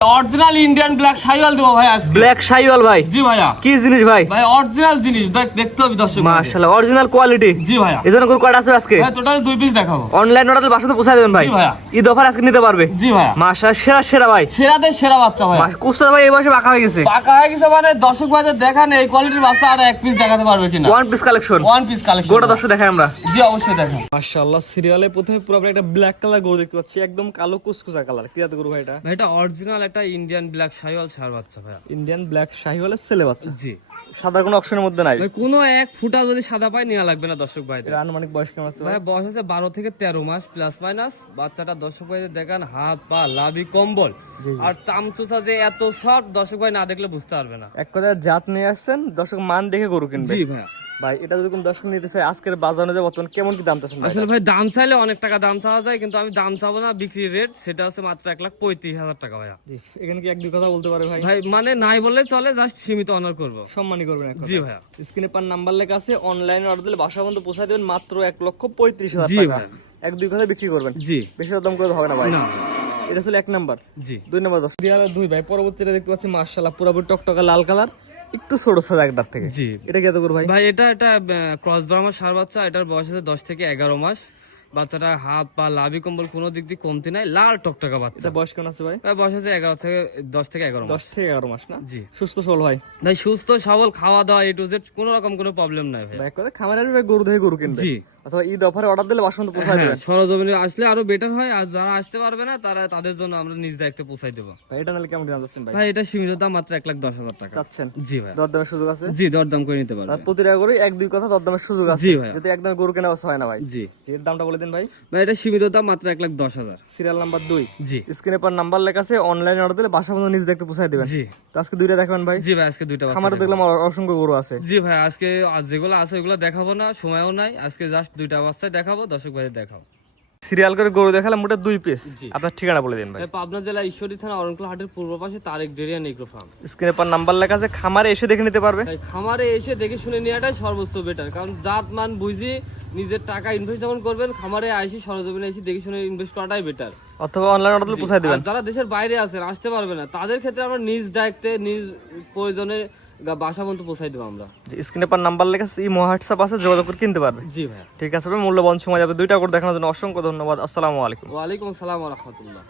Original Indian black Sahiwal দেবো ভাই আজকে। ব্ল্যাক শাইওয়াল ভাই? জি ভাইয়া। কি জিনিস ভাই? ভাই অরিজিনাল জিনিস দেখতে হবে দর্শক। মাশাআল্লাহ অরিজিনাল কোয়ালিটি। জি ভাইয়া। এই ধরনের কয়টা আছে আজকে? ভাই টোটাল 2 পিস দেখাবো। অনলাইন অর্ডার বাসাতে পৌঁছে দেবেন ভাই? জি ভাইয়া। ঈদ অফার আজকে নিতে পারবে? জি ভাইয়া। মাশাআল্লাহ সেরা সেরা ভাই, সেরাদের সেরা বাচ্চা ভাই। কুস্তা ভাই এই বয়সে বাঁকা হয়ে গেছে। বাঁকা হয়ে গেছে মানে দর্শক ভাইদের দেখান এই কোয়ালিটির বাচ্চা আর এক পিস দেখাতে পারবে কিনা। One piece collection. One piece collection গোটা দর্শক দেখাই আমরা। জি অবশ্যই দেখান। মাশাআল্লাহ সিরিয়ালে প্রথমে পুরো একটা ব্ল্যাক কালার গরু দেখতে পাচ্ছি, একদম কালো কুচকুচা কালার। কি জাতের গরু ভাই এটা? ভাই এটা অরিজিনাল একটা ইন্ডিয়ান ব্ল্যাক শাইওয়াল ষাঁড় বাচ্চা ভাইয়া। ইন্ডিয়ান ব্ল্যাক শাহিওয়ালের ছেলে বাচ্চা। জি। সাদা কোনো অপশনের মধ্যে নাই ভাই কোনো এক ফুটা যদি সাদা পায় নেওয়া লাগবে না দর্শক ভাইদের। এর আনুমানিক বয়স কেমন আছে ভাই? ভাই বয়স হচ্ছে 12 থেকে 13 মাস প্লাস মাইনাস। বাচ্চাটা দর্শক ভাইদের দেখান হাত পা লাভি কম্বল আর চামচুচা যে এত সব দর্শক ভাই না দেখলে বুঝতে পারবে না। এক কথায় জাত নিয়ে আসছেন, দর্শক মান দেখে গরু কিনবে। জি ভাই। ভাই এটা যদি কোন দর্শক নিতে চায় আজকের বাজার অনুযায়ী বর্তমানে কেমন কি দাম চাচ্ছেন ভাই? আসলে ভাই দাম চাইলে অনেক টাকা দাম চাওয়া যায়, কিন্তু আমি দাম চাবো না। বিক্রি রেট সেটা হচ্ছে মাত্র 1,35,000 টাকা ভাইয়া। এখানে কি এক দুই কথা বলতে পারে ভাই? ভাই মানে নাই বললে চলে, জাস্ট সীমিত অনার করবো। সম্মানই করবেন। জি ভাইয়া। স্ক্রিনে পার নাম্বার লেখা আছে, অনলাইনে অর্ডার দিলে বাসা পর্যন্ত পৌঁছে দেবেন মাত্র 1,35,000 জি টাকা। ভাই। এক দুই কথা বিক্রি করবেন? জি। বেশি দাম করে হবে না ভাই। না। এটা ছিল 1 নাম্বার। জি। 2 নাম্বার দর্শক সিরিয়ালে 2 ভাই। পরবর্তীটা দেখতে পাচ্ছি মাশাআল্লাহ পুরোপুরি টকটকা লাল কালার, একটু ছোট ছোট এক দাঁত থেকে। জি। এটা কি এত করে ভাই? ভাই এটা ক্রস ব্রাহ্মণ ষাঁড় বাচ্চা। এটার বয়স হচ্ছে 10 থেকে 11 মাস। বাচ্চাটা হাত পা লাভি কম্বল কোনো দিক দিয়ে কমতি নাই, লাল টকটকা বাচ্চা। এটা বয়স কেমন আছে ভাই? ভাই বয়স হচ্ছে 10 থেকে 11 মাস। 10 থেকে 11 মাস না? জি। সুস্থ সবল ভাই? ভাই সুস্থ সবল, খাওয়া দাওয়া এ টু জেড, কোনো রকম কোনো প্রবলেম নাই ভাই। এক কথা খামারে আসবে গরু দেখে গরু কিনবে। জি। অথবা ঈদ অফারে অর্ডার দিলে বাসা পর্যন্ত পৌঁছে হ্যাঁ, দেবেন। সরজমিনে আসলে আরো বেটার হয়। আর যারা আসতে পারবে না তাদের জন্য আমরা নিজ দায়িত্বে পৌঁছাই দেবো। ভাই এটা নালে কেমন দাম যাচ্ছেন ভাই? ভাই এটা সীমিত দাম মাত্র 1,10,000 টাকা চাচ্ছেন? জি ভাই। দরদামের সুযোগ আছে? জি দরদাম করে নিতে পারবে। আর প্রতি টাকা করে এক দুই কথা দরদামের সুযোগ আছে। জি ভাই। যদি একদম গরু কেনা হয় না ভাই। জি। এর দামটা বলে দিন ভাই। ভাই এটা সীমিত দাম মাত্র 1,10,000। Serial number 2। জি। স্ক্রিনে পার নাম্বার লেখা আছে, অনলাইনে অর্ডার দিলে বাসা পর্যন্ত নিজ দেখতে পৌঁছে দিবেন। জি। তো আজকে দুইটা দেখাবেন ভাই? জি ভাই আজকে দুইটা বাচ্চা খামারে দেখাবো। দেখলাম অসংখ্য গরু আছে। জি ভাই আজকে যেগুলো আছে ওগুলো দেখাবো না, সময়ও নাই। আজকে জাস্ট দুইটা বাচ্চাই দেখাবো, দর্শক ভাই দেখাবো। সিরিয়াল করে গরু দেখালাম মোটা 2 পিস। জি। আপনার ঠিকানা বলে দিন ভাই। পাবনা জেলা ঈশ্বরদী থানা অরণকুলা হাটের পূর্ব পাশে তারেক ডেরিয়া এগ্রো ফার্ম। স্ক্রিনে পার নাম্বার লেখা আছে, খামারে এসে দেখে নিতে পারবে। তাই খামারে এসে দেখে শুনে নেওয়াটাই সর্বোচ্চ বেটার, কারণ জাত মান বুঝি নিজের টাকা ইনভেস্ট যখন করবেন খামারে আইসি সরজমিনে এসে দেখে শুনে ইনভেস্ট করাটাই বেটার। অথবা অনলাইন অর্ডার দিলে পৌঁছে দিবেন। যারা দেশের বাইরে আছেন আসতে পারবে না, তাদের ক্ষেত্রে আমরা নিজ দায়িত্বে নিজ প্রয়োজনে বাসা পর্যন্ত পৌঁছাই দেবো আমরা। স্ক্রিনে পার নাম্বার লেখা আছে, ইমো হোয়াটসঅ্যাপ আছে, যোগাযোগ করে কিনতে পারবে। জি ভাই। ঠিক আছে ভাই, মূল্যবান সময় যাবে। দুইটা করে দেখানোর জন্য অসংখ্য ধন্যবাদ। আসসালামু আলাইকুম। ওয়ালাইকুম আসসালাম ওয়া রাহমাতুল্লাহ।